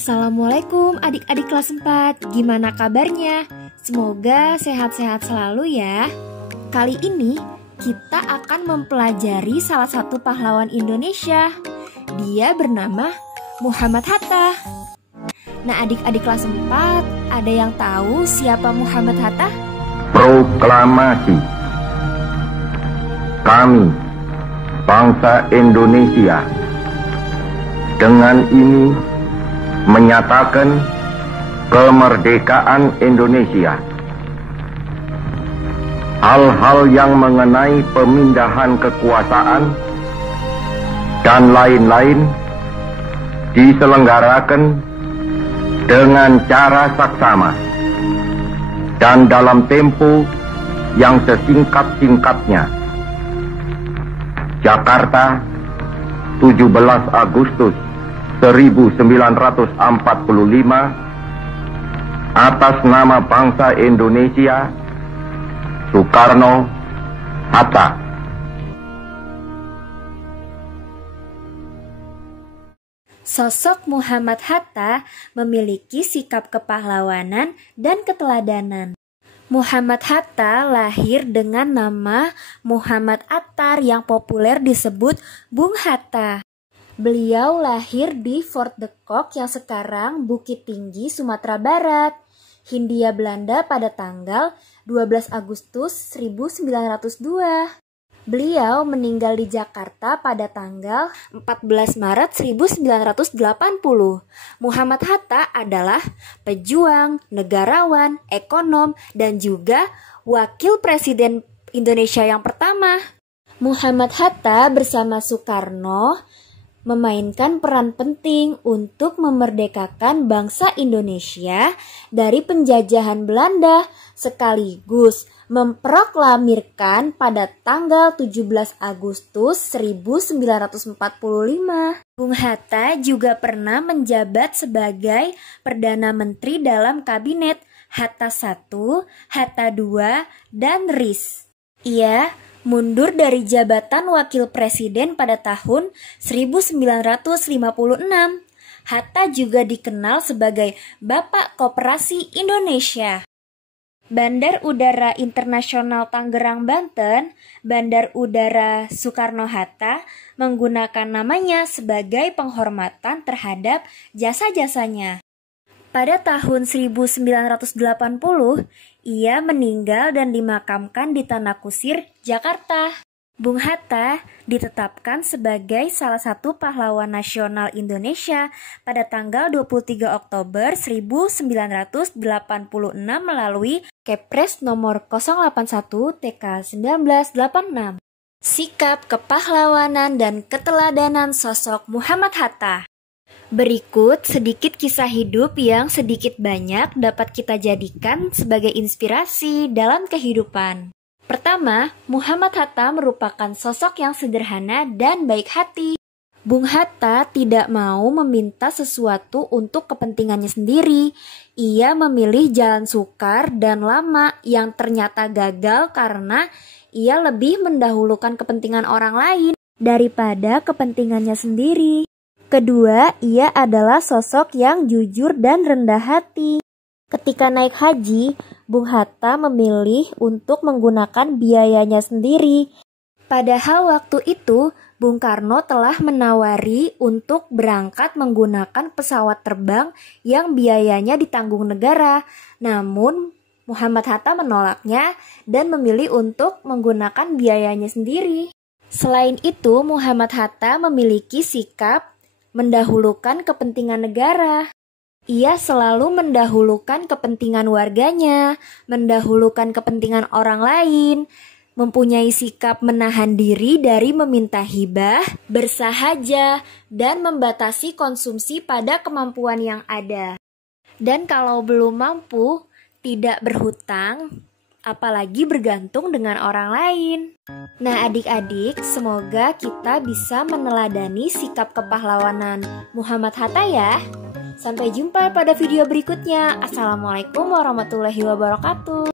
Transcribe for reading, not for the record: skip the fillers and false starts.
Assalamualaikum adik-adik kelas 4, gimana kabarnya? Semoga sehat-sehat selalu ya. Kali ini kita akan mempelajari salah satu pahlawan Indonesia. Dia bernama Muhammad Hatta. Nah adik-adik kelas 4, ada yang tahu siapa Muhammad Hatta? Proklamasi. Kami, bangsa Indonesia, dengan ini menyatakan kemerdekaan Indonesia. Hal-hal yang mengenai pemindahan kekuasaan dan lain-lain diselenggarakan dengan cara saksama dan dalam tempo yang sesingkat-singkatnya. Jakarta, 17 Agustus 1945, atas nama bangsa Indonesia, Soekarno-Hatta. Sosok Muhammad Hatta memiliki sikap kepahlawanan dan keteladanan. Muhammad Hatta lahir dengan nama Muhammad Attar yang populer disebut Bung Hatta. Beliau lahir di Fort de Kock yang sekarang Bukit Tinggi, Sumatera Barat, Hindia Belanda pada tanggal 12 Agustus 1902. Beliau meninggal di Jakarta pada tanggal 14 Maret 1980. Muhammad Hatta adalah pejuang, negarawan, ekonom, dan juga wakil presiden Indonesia yang pertama. Muhammad Hatta bersama Soekarno memainkan peran penting untuk memerdekakan bangsa Indonesia dari penjajahan Belanda sekaligus memproklamirkan pada tanggal 17 Agustus 1945. Bung Hatta juga pernah menjabat sebagai Perdana Menteri dalam Kabinet Hatta I, Hatta II, dan RIS. Ia mundur dari jabatan Wakil Presiden pada tahun 1956. Hatta juga dikenal sebagai Bapak Koperasi Indonesia. Bandar Udara Internasional Tangerang, Banten, Bandar Udara Soekarno-Hatta, menggunakan namanya sebagai penghormatan terhadap jasa-jasanya. Pada tahun 1980, ia meninggal dan dimakamkan di Tanah Kusir, Jakarta. Bung Hatta ditetapkan sebagai salah satu pahlawan nasional Indonesia pada tanggal 23 Oktober 1986 melalui Kepres nomor 081 TK 1986. Sikap kepahlawanan dan keteladanan sosok Muhammad Hatta. Berikut sedikit kisah hidup yang sedikit banyak dapat kita jadikan sebagai inspirasi dalam kehidupan. Pertama, Muhammad Hatta merupakan sosok yang sederhana dan baik hati. Bung Hatta tidak mau meminta sesuatu untuk kepentingannya sendiri. Ia memilih jalan sukar dan lama yang ternyata gagal karena ia lebih mendahulukan kepentingan orang lain daripada kepentingannya sendiri. Kedua, ia adalah sosok yang jujur dan rendah hati. Ketika naik haji, Bung Hatta memilih untuk menggunakan biayanya sendiri. Padahal waktu itu, Bung Karno telah menawari untuk berangkat menggunakan pesawat terbang yang biayanya ditanggung negara. Namun, Muhammad Hatta menolaknya dan memilih untuk menggunakan biayanya sendiri. Selain itu, Muhammad Hatta memiliki sikap mendahulukan kepentingan negara. Ia selalu mendahulukan kepentingan warganya, mendahulukan kepentingan orang lain, mempunyai sikap menahan diri dari meminta hibah, bersahaja, dan membatasi konsumsi pada kemampuan yang ada. Dan kalau belum mampu, tidak berhutang, apalagi bergantung dengan orang lain. Nah adik-adik, semoga kita bisa meneladani sikap kepahlawanan Muhammad Hatta ya. Sampai jumpa pada video berikutnya. Assalamualaikum warahmatullahi wabarakatuh.